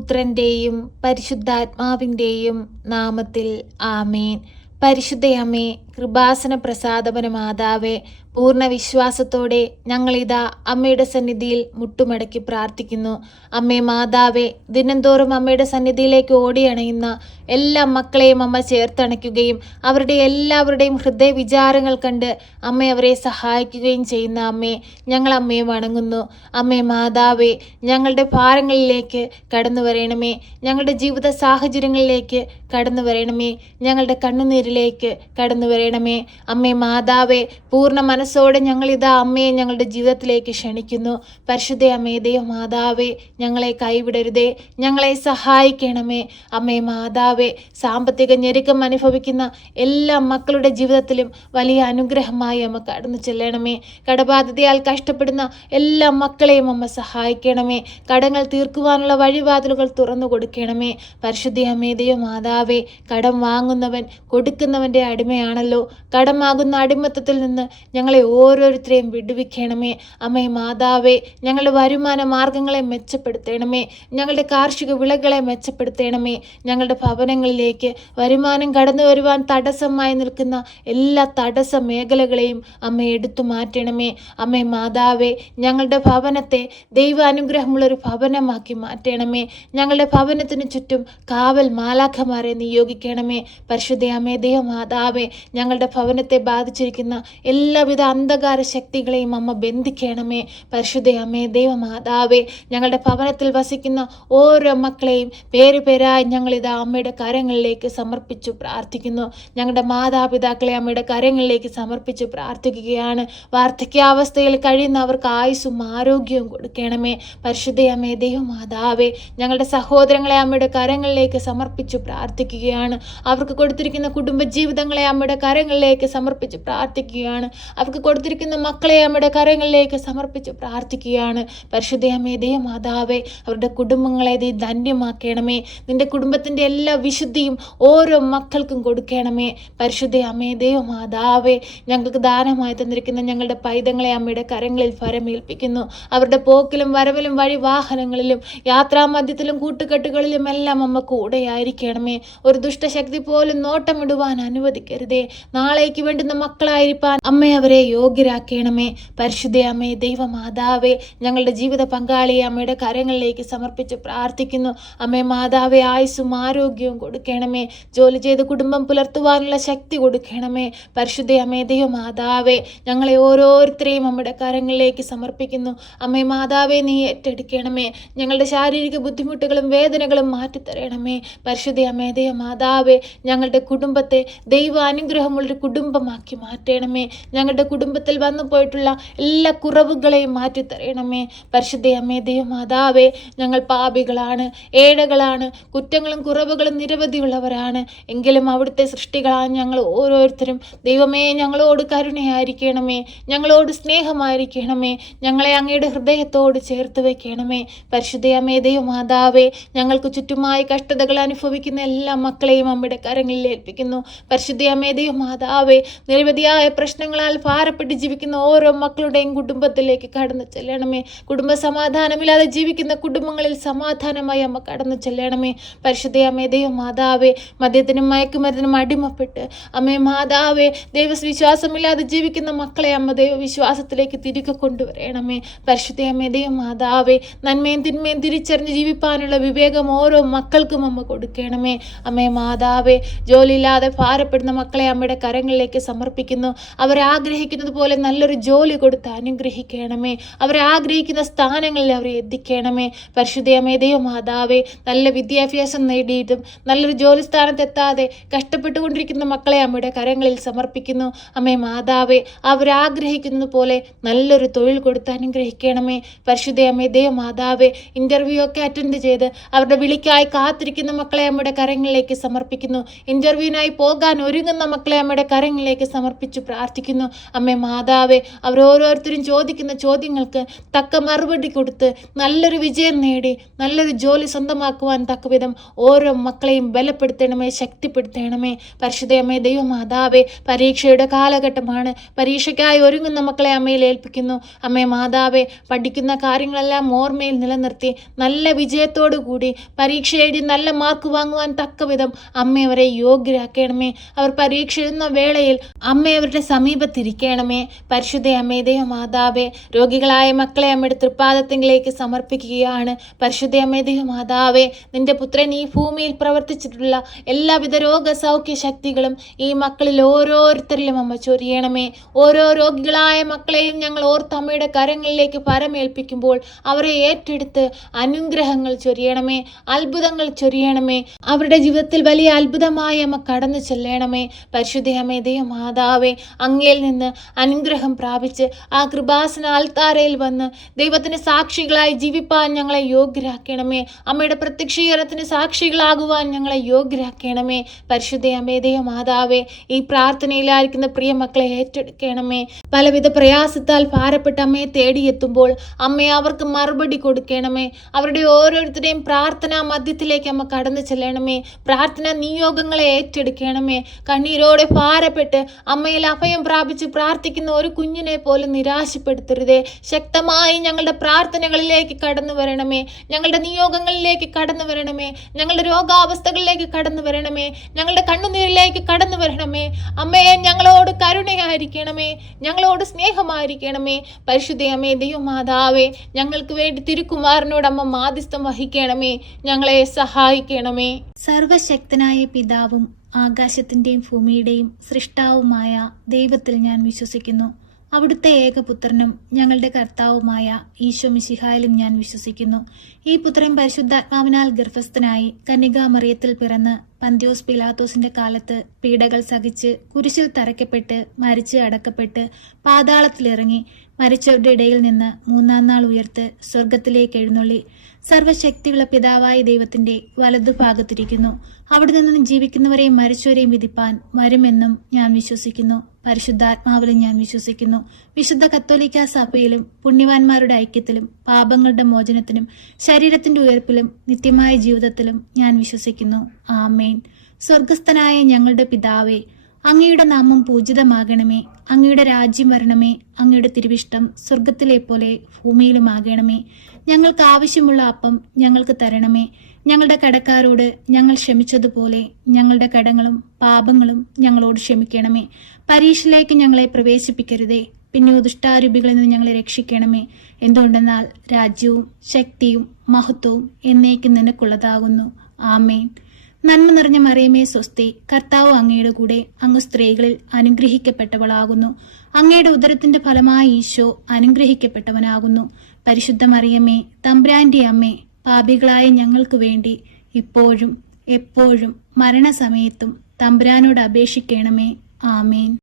പുത്രൻ്റെയും പരിശുദ്ധാത്മാവിൻ്റെയും നാമത്തിൽ ആമേൻ. പരിശുദ്ധയമ്മേ, കൃപാസന പ്രസാദപന മാതാവേ, പൂർണ്ണ വിശ്വാസത്തോടെ ഞങ്ങളിതാ അമ്മയുടെ സന്നിധിയിൽ മുട്ടുമടക്കി പ്രാർത്ഥിക്കുന്നു. അമ്മേ മാതാവേ, ദിനംതോറും അമ്മയുടെ സന്നിധിയിലേക്ക് ഓടിയണയുന്ന എല്ലാ മക്കളെയും അമ്മ ചേർത്തണയ്ക്കുകയും അവരുടെ എല്ലാവരുടെയും ഹൃദയ വിചാരങ്ങൾ കണ്ട് അമ്മ അവരെ സഹായിക്കുകയും ചെയ്യുന്ന അമ്മേ, ഞങ്ങൾ അമ്മയെ വണങ്ങുന്നു. അമ്മേ മാതാവേ, ഞങ്ങളുടെ ഭാരങ്ങളിലേക്ക് കടന്നു വരണമേ, ഞങ്ങളുടെ ജീവിത സാഹചര്യങ്ങളിലേക്ക് കടന്നു വരണമേ, ഞങ്ങളുടെ കണ്ണുനീരിലേക്ക് കടന്നു വരണമേ. അമ്മേ മാതാവേ, പൂർണ്ണ മനസ്സോടെ ഞങ്ങളിതാ അമ്മയെ ഞങ്ങളുടെ ജീവിതത്തിലേക്ക് ക്ഷണിക്കുന്നു. പരിശുദ്ധ അമ്മേ, ദൈവ മാതാവേ, ഞങ്ങളെ കൈവിടരുതേ, ഞങ്ങളെ സഹായിക്കണമേ. അമ്മേ മാതാവേ, സാമ്പത്തിക ഞെരുക്കം അനുഭവിക്കുന്ന എല്ലാ മക്കളുടെ ജീവിതത്തിലും വലിയ അനുഗ്രഹമായി അമ്മ കടന്നു ചെല്ലണമേ. കടബാധ്യതയാൽ കഷ്ടപ്പെടുന്ന എല്ലാ മക്കളെയും അമ്മ സഹായിക്കണമേ. കടങ്ങൾ തീർക്കുവാനുള്ള വഴിവാതിലുകൾ തുറന്നു കൊടുക്കണമേ. പരിശുദ്ധ അമ്മേ, ദൈവ മാതാവേ, കടം വാങ്ങുന്നവൻ കൊടുക്കുന്നവൻ്റെ അടിമയാണല്ലോ. കടമാകുന്ന അടിമത്തത്തിൽ നിന്ന് ഞങ്ങളെ ഓരോരുത്തരെയും വിടുവിക്കണമേ. അമ്മേ മാതാവേ, ഞങ്ങളുടെ വരുമാന മാർഗങ്ങളെ മെച്ചപ്പെടുത്തണമേ, ഞങ്ങളുടെ കാർഷിക വിളകളെ മെച്ചപ്പെടുത്തണമേ. ഞങ്ങളുടെ ഭവനങ്ങളിലേക്ക് വരുമാനം കടന്നു വരുവാൻ തടസ്സമായി നിൽക്കുന്ന എല്ലാ തടസ്സ മേഖലകളെയും അമ്മ എടുത്തു മാറ്റണമേ. അമ്മേ മാതാവേ, ഞങ്ങളുടെ ഭവനത്തെ ദൈവാനുഗ്രഹമുള്ളൊരു ഭവനമാക്കി മാറ്റണമേ. ഞങ്ങളുടെ ഭവനത്തിന് ചുറ്റും കാവൽ മാലാഖമാരെ നിയോഗിക്കണമേ. പരിശുദ്ധ അമ്മേ, ദൈവ മാതാവേ, ഞങ്ങളുടെ ഭവനത്തെ ബാധിച്ചിരിക്കുന്ന എല്ലാവിധ അന്ധകാര ശക്തികളെയും അമ്മ ബന്ധിക്കണമേ. പരിശുദ്ധ അമ്മേ, ദൈവ മാതാവേ, ഞങ്ങളുടെ ഭവനത്തിൽ വസിക്കുന്ന ഓരോ മക്കളെയും പേരുപേരായി ഞങ്ങളിതാ അമ്മയുടെ കരങ്ങളിലേക്ക് സമർപ്പിച്ചു പ്രാർത്ഥിക്കുന്നു. ഞങ്ങളുടെ മാതാപിതാക്കളെ അമ്മയുടെ കരങ്ങളിലേക്ക് സമർപ്പിച്ച് പ്രാർത്ഥിക്കുകയാണ്. വാർദ്ധക്യാവസ്ഥയിൽ കഴിയുന്നവർക്ക് ആയുസ്സും ആരോഗ്യവും കൊടുക്കണമേ. പരിശുദ്ധ അമ്മേ, ദൈവ മാതാവേ, ഞങ്ങളുടെ സഹോദരങ്ങളെ അമ്മയുടെ കരങ്ങളിലേക്ക് സമർപ്പിച്ചു പ്രാർത്ഥിക്കുകയാണ്. അവർക്ക് കൊടുത്തിരിക്കുന്ന കുടുംബജീവിതങ്ങളെ അമ്മയുടെ കരങ്ങളിലേക്ക് സമർപ്പിച്ച് പ്രാർത്ഥിക്കുകയാണ്. അവർക്ക് കൊടുത്തിരിക്കുന്ന മക്കളെ അമ്മയുടെ കരങ്ങളിലേക്ക് സമർപ്പിച്ച് പ്രാർത്ഥിക്കുകയാണ്. പരിശുദ്ധ അമ്മേ, ദൈവ മാതാവേ, അവരുടെ കുടുംബങ്ങളെ നീ ധന്യമാക്കണമേ. നിന്റെ കുടുംബത്തിൻ്റെ എല്ലാ വിശുദ്ധിയും ഓരോ മക്കൾക്കും കൊടുക്കണമേ. പരിശുദ്ധ അമ്മേ, ദൈവ മാതാവേ, ഞങ്ങൾക്ക് ദാനമായി തന്നിരിക്കുന്ന ഞങ്ങളുടെ പൈതങ്ങളെ അമ്മയുടെ കരങ്ങളിൽ ഫലമേൽപ്പിക്കുന്നു. അവരുടെ പോക്കിലും വരവിലും വഴി വാഹനങ്ങളിലും യാത്രാമധ്യത്തിലും കൂട്ടുകെട്ടുകളിലും എല്ലാം അമ്മ കൂടെയായിരിക്കണമേ. ഒരു ദുഷ്ടശക്തി പോലും നോട്ടമിടുവാൻ അനുവദിക്കരുതേ. നാളേക്ക് വേണ്ടുന്ന മക്കളായിരിക്കാൻ അമ്മ അവരെ യോഗ്യരാക്കണമേ. പരിശുദ്ധ അമ്മേ, ദൈവ മാതാവേ, ഞങ്ങളുടെ ജീവിത പങ്കാളിയെ അമ്മയുടെ കരങ്ങളിലേക്ക് സമർപ്പിച്ച് പ്രാർത്ഥിക്കുന്നു. അമ്മേ മാതാവേ, ആയുസ്സും ആരോഗ്യവും കൊടുക്കണമേ. ജോലി ചെയ്ത് കുടുംബം പുലർത്തുവാനുള്ള ശക്തി കൊടുക്കണമേ. പരിശുദ്ധ അമ്മേ, ദൈവ മാതാവേ, ഞങ്ങളെ ഓരോരുത്തരെയും അമ്മയുടെ കരങ്ങളിലേക്ക് സമർപ്പിക്കുന്നു. അമ്മേ മാതാവേ, നീ ഏറ്റെടുക്കണമേ. ഞങ്ങളുടെ ശാരീരിക ബുദ്ധിമുട്ടുകളും വേദനകളും മാറ്റിത്തരണമേ. പരിശുദ്ധ അമ്മേ, ദൈവ മാതാവേ, ഞങ്ങളുടെ കുടുംബത്തെ ദൈവ അനുഗ്രഹമുള്ളൊരു കുടുംബമാക്കി മാറ്റണമേ. ഞങ്ങളുടെ കുടുംബത്തിൽ വന്നു പോയിട്ടുള്ള എല്ലാ കുറവുകളെയും മാറ്റിത്തരണമേ. പരിശുദ്ധ അമ്മേ, ദൈവ മാതാവേ, ഞങ്ങൾ പാപികളാണ്, ഏഴകളാണ്, കുറ്റങ്ങളും കുറവുകളും നിരവധിയുള്ളവരാണ്. എങ്കിലും അവിടുത്തെ സൃഷ്ടികളാണ് ഞങ്ങൾ ഓരോരുത്തരും. ദൈവമേ, ഞങ്ങളോട് കരുണയായിരിക്കണമേ, ഞങ്ങളോട് സ്നേഹമായിരിക്കണമേ. ഞങ്ങളെ അങ്ങയുടെ ഹൃദയത്തോട് ചേർത്ത് വയ്ക്കണമേ. പരിശുദ്ധ അമ്മേ, ദൈവ മാതാവേ, ഞങ്ങൾക്ക് ചുറ്റുമായി കഷ്ടതകൾ അനുഭവിക്കുന്ന എല്ലാ മക്കളെയും അമ്മയുടെ കരങ്ങളിൽ ഏൽപ്പിക്കുന്നു. പരിശുദ്ധ അമ്മേ, ദൈവ മാതാവേ, നിരവധിയായ പ്രശ്നങ്ങളാൽ ഭാരപ്പെട്ട് ജീവിക്കുന്ന ഓരോ മക്കളുടെയും കുടുംബത്തിലേക്ക് കടന്നു ചെല്ലണമേ. കുടുംബ സമാധാനമില്ലാതെ ജീവിക്കുന്ന കുടുംബങ്ങളിൽ സമാധാനമായി അമ്മ കടന്നു ചെല്ലണമേ. പരിശുദ്ധ അമ്മേ, ദൈവ മാതാവേ, മദ്യത്തിനും മയക്കുമരുന്നിനും അടിമപ്പെട്ട് അമ്മേ മാതാവേ, ദൈവവിശ്വാസമില്ലാതെ ജീവിക്കുന്ന മക്കളെ അമ്മ ദൈവവിശ്വാസത്തിലേക്ക് തിരികെ കൊണ്ടുവരണമേ. പരിശുദ്ധ അമ്മേ, ദൈവ മാതാവേ, നന്മയും തിന്മയും തിരിച്ചറിഞ്ഞ് ജീവിപ്പാനുള്ള വിവേകം ഓരോ മക്കൾക്കും അമ്മ കൊടുക്കണമേ. അമ്മേ മാതാവേ, ജോലിയില്ലാതെ ഭാരപ്പെടുന്ന മക്കളെ അമ്മയുടെ കരങ്ങളിലേക്ക് സമർപ്പിക്കുന്നു. അവരെ ആഗ്രഹിക്കുന്നത് പോലെ നല്ലൊരു ജോലി കൊടുത്ത് അനുഗ്രഹിക്കണമേ. അവരെ ആഗ്രഹിക്കുന്ന സ്ഥാനങ്ങളിൽ അവരെ എത്തിക്കണമേ. പരിശുദ്ധ അമ്മേ, ദൈവ മാതാവേ, നല്ല വിദ്യാഭ്യാസം നേടിയിട്ടും നല്ലൊരു ജോലി സ്ഥാനത്തെത്താതെ കഷ്ടപ്പെട്ടുകൊണ്ടിരിക്കുന്ന മക്കളെ അമ്മയുടെ കരങ്ങളിൽ സമർപ്പിക്കുന്നു. അമ്മേ മാതാവേ, അവരാഗ്രഹിക്കുന്നത് പോലെ നല്ലൊരു തൊഴിൽ കൊടുത്ത് അനുഗ്രഹിക്കണമേ. പരിശുദ്ധ അമ്മേ, ദൈവ മാതാവേ, ഇന്റർവ്യൂ ഒക്കെ അറ്റൻഡ് ചെയ്ത് അവരുടെ വിളിക്കായി കാത്തിരിക്കുന്ന മക്കളെ അമ്മയുടെ കരങ്ങളിലേക്ക് സമർപ്പിക്കുന്നു. ഇന്റർവ്യൂവിനായി പോകാൻ ഒരുങ്ങുന്ന മക്കളെ അമ്മയുടെ കരങ്ങളിലേക്ക് സമർപ്പിച്ച് പ്രാർത്ഥിക്കുന്നു. അമ്മേ മാതാവേ, അവരോരോരുത്തരും ചോദിക്കുന്ന ചോദ്യങ്ങൾക്ക് തക്ക മറുപടി കൊടുത്ത് നല്ലൊരു വിജയം നേടി നല്ലൊരു ജോലി സ്വന്തമാക്കുവാൻ തക്കവിധം ഓരോ മക്കളെയും ബലപ്പെടുത്തണമേ, ശക്തിപ്പെടുത്തണമേ. പരിശുദ്ധയമ്മേ ദൈവമാതാവേ, പരീക്ഷയുടെ കാലഘട്ടമാണ്. പരീക്ഷയ്ക്കായി ഒരുങ്ങുന്ന മക്കളെ അമ്മയിൽ ഏൽപ്പിക്കുന്നു. അമ്മേ മാതാവേ, പഠിക്കുന്ന കാര്യങ്ങളെല്ലാം ഓർമ്മയിൽ നിലനിർത്തി നല്ല വിജയത്തോടു കൂടി പരീക്ഷ എഴുതി നല്ല മാർക്ക് വാങ്ങുവാൻ തക്കവിധം അമ്മ അവരെ യോഗ്യരാക്കണമേ. അവർ പരീക്ഷ എഴുതുന്ന വേളയിൽ അമ്മ അവരുടെ സമീപത്തിരിക്കണമേ. പരിശുദ്ധ അമ്മേ ദൈവമാതാവേ, രോഗികളായ മക്കളെ അമ്മയുടെ തൃപ്പാദത്തിലേക്ക് സമർപ്പിക്കുകയാണ്. പരിശുദ്ധ അമ്മേ ദൈവമാതാവേ, നിന്റെ പുത്രൻ ഈ ഭൂമിയിൽ പ്രവർത്തിച്ചിട്ടുള്ള എല്ലാവിധ രോഗസൗഖ്യ ശക്തികളും ഈ മക്കളിൽ ഓരോരുത്തരിലും അമ്മ ചൊരിയണമേ. ഓരോ രോഗികളായ മക്കളെയും ഞങ്ങൾ ഓർത്ത് അമ്മയുടെ കരങ്ങളിലേക്ക് പരമേൽപ്പിക്കുമ്പോൾ അവരെ ഏറ്റെടുത്ത് അനുഗ്രഹങ്ങൾ ചൊരിയണമേ, അത്ഭുതങ്ങൾ ചൊരിയണമേ. അവരുടെ ജീവിതത്തിൽ വലിയ അത്ഭുതമായി അമ്മ കടന്നു ചെല്ലണമേ. പരിശുദ്ധ അമ്മേ ദൈവമാതാവേ, അങ്ങയിൽ നിന്ന് അനുഗ്രഹം പ്രാപിച്ച് ആ കൃപാസന ആൽത്താരയിൽ വന്ന് ദൈവത്തിന് സാക്ഷികളായി ജീവിപ്പാൻ ഞങ്ങളെ യോഗ്യരാക്കണമേ. അമ്മയുടെ പ്രത്യക്ഷീകരണത്തിന് സാക്ഷികളാകുവാൻ ഞങ്ങളെ യോഗ്യരാക്കണമേ. പരിശുദ്ധ അമ്മേ ദൈവമാതാവേ, ഈ പ്രാർത്ഥനയിലായിരിക്കുന്ന പ്രിയ മക്കളെ ഏറ്റെടുക്കണമേ. പലവിധ പ്രയാസത്താൽ ഭാരപ്പെട്ട അമ്മയെ തേടിയെത്തുമ്പോൾ അമ്മയെ അവർക്ക് മറുപടി കൊടുക്കണമേ. അവരുടെ ഓരോരുത്തരുടെയും പ്രാർത്ഥനാ മധ്യത്തിലേക്ക് അമ്മ കടന്നു ചെല്ലണമേ. പ്രാർത്ഥനാ നിയോഗങ്ങളെ ഏറ്റെടുക്കണമേ. കണ്ണീരോടെ ഭാരപ്പെട്ട് അമ്മയിൽ അഭയം പ്രാപിച്ച് പ്രാർത്ഥിക്കുന്ന ഒരു കുഞ്ഞിനെ പോലും നിരാശപ്പെടുത്തരുതേ. ശക്തമായി ഞങ്ങളുടെ പ്രാർത്ഥനകളിലേക്ക് കടന്നു വരണമേ. ഞങ്ങളുടെ നിയോഗങ്ങളിലേക്ക് കടന്നു വരണമേ. ഞങ്ങളുടെ രോഗാവസ്ഥകളിലേക്ക് കടന്നു വരണമേ. ഞങ്ങളുടെ കണ്ണുനീരിലേക്ക് കടന്നു വരണമേ. അമ്മയെ ഞങ്ങളോട് കരുണയായിരിക്കണമേ, ഞങ്ങളോട് സ്നേഹമായിരിക്കണമേ. പരിശുദ്ധ അമ്മേ ദൈവമാതാവേ, ഞങ്ങൾക്ക് വേണ്ടി തിരുക്കുമാരനോട് അമ്മ മാധ്യസ്ഥം വഹിക്കണമേ. ഞങ്ങളെ സഹായിക്കണമേ. സർവശക്തനായ പിതാവും ആകാശത്തിൻ്റെയും ഭൂമിയുടെയും സൃഷ്ടാവുമായ ദൈവത്തിൽ ഞാൻ വിശ്വസിക്കുന്നു. അവിടുത്തെ ഏകപുത്രനും ഞങ്ങളുടെ കർത്താവുമായ ഈശോ മിശിഹായിലും ഞാൻ വിശ്വസിക്കുന്നു. ഈ പുത്രൻ പരിശുദ്ധാത്മാവിനാൽ ഗർഭസ്ഥനായി കന്യകാമറിയത്തിൽ പിറന്ന് പന്ത്യോസ് പിലാത്തോസിന്റെ കാലത്ത് പീഡകൾ സഹിച്ച് കുരിശിൽ തറയ്ക്കപ്പെട്ട് മരിച്ച് അടക്കപ്പെട്ട് പാതാളത്തിലിറങ്ങി മരിച്ചവരുടെ ഇടയിൽ നിന്ന് മൂന്നാം നാൾ ഉയർത്ത് സ്വർഗത്തിലേക്ക് എഴുന്നള്ളി സർവശക്തിയുള്ള പിതാവായ ദൈവത്തിന്റെ വലതുഭാഗത്തിരിക്കുന്നു. അവിടെ നിന്ന് ജീവിക്കുന്നവരെയും മരിച്ചവരെയും വിധിപ്പാൻ വരുമെന്നും ഞാൻ വിശ്വസിക്കുന്നു. പരിശുദ്ധാത്മാവിലും ഞാൻ വിശ്വസിക്കുന്നു. വിശുദ്ധ കത്തോലിക്ക സഭയിലും പുണ്യവാന്മാരുടെ ഐക്യത്തിലും പാപങ്ങളുടെ മോചനത്തിനും ശരീരത്തിന്റെ ഉയർപ്പിലും നിത്യമായ ജീവിതത്തിലും ഞാൻ വിശ്വസിക്കുന്നു. ആമേൻ. സ്വർഗസ്ഥനായ ഞങ്ങളുടെ പിതാവേ, അങ്ങയുടെ നാമം പൂജിതമാകണമേ. അങ്ങയുടെ രാജ്യം വരണമേ. അങ്ങയുടെ തിരുവിഷ്ടം സ്വർഗത്തിലെ പോലെ ഭൂമിയിലുമാകണമേ. ഞങ്ങൾക്ക് ആവശ്യമുള്ള അപ്പം ഞങ്ങൾക്ക് തരണമേ. ഞങ്ങളുടെ കടക്കാരോട് ഞങ്ങൾ ക്ഷമിച്ചതുപോലെ ഞങ്ങളുടെ കടങ്ങളും പാപങ്ങളും ഞങ്ങളോട് ക്ഷമിക്കണമേ. പരീക്ഷയിലേക്ക് ഞങ്ങളെ പ്രവേശിപ്പിക്കരുതേ, പിന്നെ ദുഷ്ടാരൂപികളിൽ നിന്ന് ഞങ്ങളെ രക്ഷിക്കണമേ. എന്തുകൊണ്ടെന്നാൽ രാജ്യവും ശക്തിയും മഹത്വവും എന്നേക്കും നിനക്കുള്ളതാകുന്നു. ആമേൻ. നന്മ നിറഞ്ഞ മറിയമേ സ്വസ്തി, കർത്താവ് അങ്ങയുടെ കൂടെ, അങ്ങ് സ്ത്രീകളിൽ അനുഗ്രഹിക്കപ്പെട്ടവളാകുന്നു. അങ്ങയുടെ ഉദരത്തിന്റെ ഫലമായ ഈശോ അനുഗ്രഹിക്കപ്പെട്ടവനാകുന്നു. പരിശുദ്ധ മറിയമേ, തമ്പുരാന്റെ അമ്മേ, പാപികളായ ഞങ്ങൾക്ക് വേണ്ടി ഇപ്പോഴും എപ്പോഴും മരണസമയത്തും തമ്പുരാനോട് അപേക്ഷിക്കണമേ. ആമേൻ.